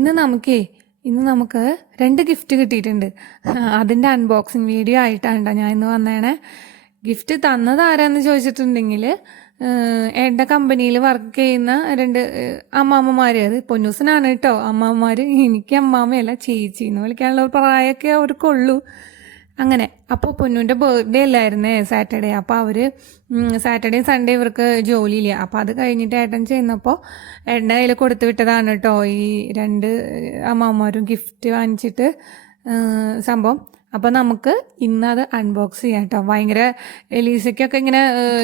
ഇന്ന് നമുക്കേ ഇന്ന് നമുക്ക് രണ്ട് ഗിഫ്റ്റ് കിട്ടിയിട്ടുണ്ട്. അതിന്റെ അൺബോക്സിങ് വീഡിയോ ആയിട്ടാണ് ഞാൻ ഇന്ന് വന്നേണേ. ഗിഫ്റ്റ് തന്നത് ആരാന്ന് ചോദിച്ചിട്ടുണ്ടെങ്കിൽ എന്റെ കമ്പനിയിൽ വർക്ക് ചെയ്യുന്ന രണ്ട് അമ്മാമ്മമാർ അത് പൊന്നൂസനാണ് കേട്ടോ അമ്മാമ്മമാർ എനിക്ക് അമ്മാമ്മയല്ല ചേച്ചി എന്ന് വിളിക്കാനുള്ള പ്രായമൊക്കെ അവർക്കുള്ളൂ. അങ്ങനെ. അപ്പോൾ പൊന്നുവിന്റെ ബർത്ത്ഡേ അല്ലായിരുന്നേ സാറ്റർഡേ അപ്പോൾ അവർ സാറ്റർഡേ സൺഡേ ഇവർക്ക് ജോലിയില്ല. അപ്പോൾ അത് കഴിഞ്ഞിട്ട് ഏട്ടൻ ചെയ്യുന്നപ്പോൾ ഏട്ടന്റെ കയ്യിൽ കൊടുത്തു വിട്ടതാണ് കേട്ടോ ഈ രണ്ട് അമ്മമാരും ഗിഫ്റ്റ് വാങ്ങിച്ചിട്ട് സംഭവം. അപ്പോൾ നമുക്ക് ഇന്ന് അത് അൺബോക്സ് ചെയ്യാം കേട്ടോ ഭയങ്കര എലീസയ്ക്കൊക്കെ ഇങ്ങനെ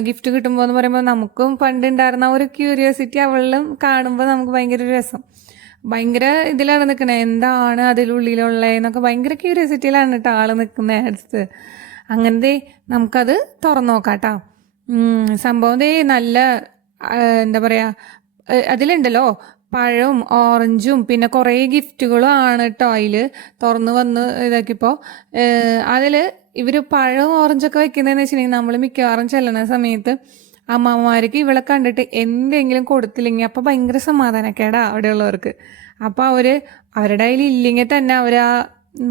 ഗിഫ്റ്റ് കിട്ടുമ്പോൾ എന്ന് പറയുമ്പോൾ നമുക്കും പണ്ട് ഉണ്ടായിരുന്ന ഒരു ക്യൂരിയോസിറ്റി അവളിലും കാണുമ്പോൾ നമുക്ക് ഭയങ്കര രസം. ഭയങ്കര ഇതിലാണ് നിൽക്കുന്നത് എന്താണ് അതിലുള്ളിലുള്ളതെന്നൊക്കെ ഭയങ്കര ക്യൂരിയോസിറ്റിയിലാണ് കേട്ടോ ആൾ നിൽക്കുന്ന ആഡ്സ് അങ്ങനത്തെ നമുക്കത് തുറന്നു നോക്കാം കേട്ടോ സംഭവം നല്ല എന്താ പറയുക അതിലുണ്ടല്ലോ പഴവും ഓറഞ്ചും പിന്നെ കുറേ ഗിഫ്റ്റുകളും ആണ് കേട്ടോ അതിൽ തുറന്ന് വന്ന് ഇതാക്കിയപ്പോൾ അതിൽ ഇവർ പഴവും ഓറഞ്ചൊക്കെ വെക്കുന്നതെന്ന് വെച്ചിട്ടുണ്ടെങ്കിൽ നമ്മൾ മിക്കവാറും ചെല്ലണ സമയത്ത് അമ്മമാർക്ക് ഇവളെ കണ്ടിട്ട് എന്തെങ്കിലും കൊടുത്തില്ലെങ്കിൽ അപ്പോൾ ഭയങ്കര സമാധാനക്കേടാ അവിടെയുള്ളവർക്ക്. അപ്പോൾ അവർ അവരുടെ കയ്യിൽ ഇല്ലെങ്കിൽ തന്നെ അവരാ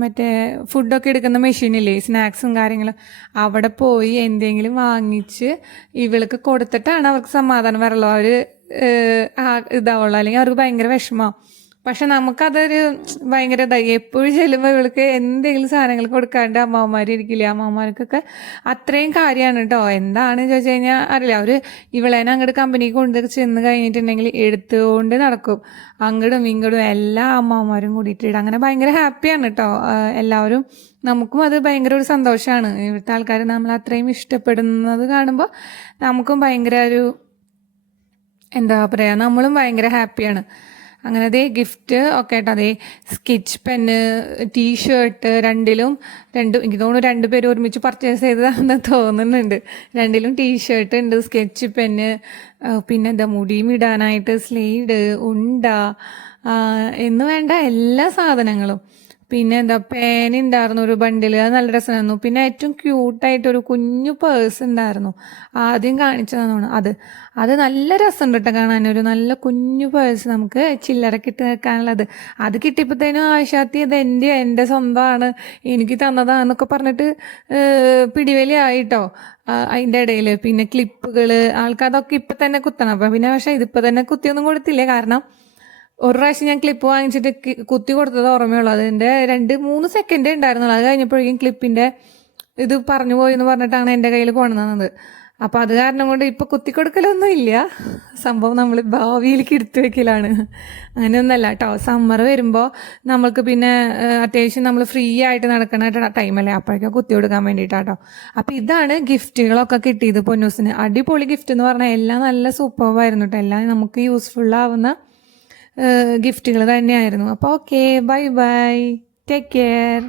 മറ്റേ ഫുഡൊക്കെ എടുക്കുന്ന മെഷീനില്ലേ സ്നാക്സും കാര്യങ്ങളും അവിടെ പോയി എന്തെങ്കിലും വാങ്ങിച്ച് ഇവൾക്ക് കൊടുത്തിട്ടാണ് അവർക്ക് സമാധാനം വരള്ളൂ അവർ ഇതാവുള്ളൂ. അല്ലെങ്കിൽ അവർക്ക് ഭയങ്കര വിഷമമാവും പക്ഷെ നമുക്കതൊരു ഭയങ്കര ഇതായി. എപ്പോഴും ചെല്ലുമ്പോൾ ഇവൾക്ക് എന്തെങ്കിലും സാധനങ്ങൾ കൊടുക്കാണ്ട് അമ്മമാർ ഇരിക്കില്ല? അമ്മമാർക്കൊക്കെ അത്രയും കാര്യമാണ് കേട്ടോ എന്താണ് ചോദിച്ചു കഴിഞ്ഞാൽ അറിയില്ല. അവർ ഇവളേനെ അങ്ങോട്ട് കമ്പനിക്ക് കൊണ്ട് ചെന്ന് കഴിഞ്ഞിട്ടുണ്ടെങ്കിൽ എടുത്തുകൊണ്ട് നടക്കും. അങ്ങടും ഇങ്ങോട്ടും എല്ലാ അമ്മമാരും കൂടിയിട്ട് അങ്ങനെ ഭയങ്കര ഹാപ്പിയാണ് കേട്ടോ എല്ലാവരും നമുക്കും അത് ഭയങ്കര ഒരു സന്തോഷമാണ് ഇവിടുത്തെ ആൾക്കാർ നമ്മൾ അത്രയും ഇഷ്ടപ്പെടുന്നത് കാണുമ്പോൾ നമുക്കും ഭയങ്കര ഒരു എന്താ പറയുക നമ്മളും ഭയങ്കര ഹാപ്പിയാണ് അങ്ങനെ അതേ ഗിഫ്റ്റ് ഒക്കെ ആയിട്ട് അതേ സ്കെച്ച് പെന്ന് ടീഷർട്ട് രണ്ടിലും രണ്ടും എനിക്ക് തോന്നുന്നു രണ്ട് പേരും ഒരുമിച്ച് പർച്ചേസ് ചെയ്തതാണെന്ന് തോന്നുന്നുണ്ട്. രണ്ടിലും ടീ ഷർട്ട് ഉണ്ട് സ്കെച്ച് പെന്ന് പിന്നെ എന്താ മുടിയും ഇടാനായിട്ട് സ്ലീഡ് ഉണ്ട എന്ന് വേണ്ട എല്ലാ സാധനങ്ങളും. പിന്നെ എന്താ പേന ഉണ്ടായിരുന്നു ഒരു ബണ്ടിൽ അത് നല്ല രസമായിരുന്നു പിന്നെ ഏറ്റവും ക്യൂട്ടായിട്ട് ഒരു കുഞ്ഞു പേഴ്സ് ഉണ്ടായിരുന്നു ആദ്യം കാണിച്ചതാണ് അത് അത് നല്ല രസമുണ്ട് കേട്ടോ കാണാൻ ഒരു നല്ല കുഞ്ഞു പേഴ്സ് നമുക്ക് ചില്ലറ കിട്ടി നിൽക്കാനുള്ളത് അത് കിട്ടിയപ്പോഴത്തേനും ആശാത്തി അത് എന്റെ എന്റെ സ്വന്തമാണ് എനിക്ക് തന്നതാന്നൊക്കെ പറഞ്ഞിട്ട് പിടിവലി ആയിട്ടോ അതിന്റെ ഇടയിൽ പിന്നെ ക്ലിപ്പുകൾ ആൾക്കതൊക്കെ ഇപ്പം തന്നെ കുത്തണം. അപ്പം പിന്നെ പക്ഷേ ഇതിപ്പോൾ തന്നെ കുത്തിയൊന്നും കൊടുത്തില്ല. കാരണം ഒരു പ്രാവശ്യം ഞാൻ ക്ലിപ്പ് വാങ്ങിച്ചിട്ട് കുത്തി കൊടുത്തത് ഓർമ്മയുള്ളൂ. അതിന്റെ രണ്ട് മൂന്ന് സെക്കൻഡ് ഉണ്ടായിരുന്നുള്ളൂ. അത് കഴിഞ്ഞപ്പോഴേക്കും ക്ലിപ്പിന്റെ ഇത് പറഞ്ഞു പോയി എന്ന് പറഞ്ഞിട്ടാണ് എന്റെ കയ്യിൽ കൊണ്ടുവന്നത്. അപ്പോൾ അത് കാരണം കൊണ്ട് ഇപ്പോൾ കുത്തി കൊടുക്കലൊന്നും ഇല്ല. സംഭവം നമ്മൾ ഭാവിയിലേക്ക് എടുത്തു വെക്കലാണ്. അങ്ങനെയൊന്നല്ല കേട്ടോ സമ്മർ വരുമ്പോൾ നമ്മൾക്ക് പിന്നെ അത്യാവശ്യം നമ്മൾ ഫ്രീ ആയിട്ട് നടക്കുന്ന ടൈമല്ലേ അപ്പോഴേക്കും കുത്തി കൊടുക്കാൻ വേണ്ടിയിട്ടാട്ടോ അപ്പോൾ ഇതാണ് ഗിഫ്റ്റുകളൊക്കെ കിട്ടിയത് പൊന്നൂസിന്. അടിപൊളി ഗിഫ്റ്റ് എന്ന് പറഞ്ഞാൽ എല്ലാം നല്ല സൂപ്പർവായിരുന്നു കേട്ടോ എല്ലാം നമുക്ക് യൂസ്ഫുൾ ആവുന്ന ഗിഫ്റ്റുകൾ തന്നെയായിരുന്നു. അപ്പോൾ okay bye bye. Take care.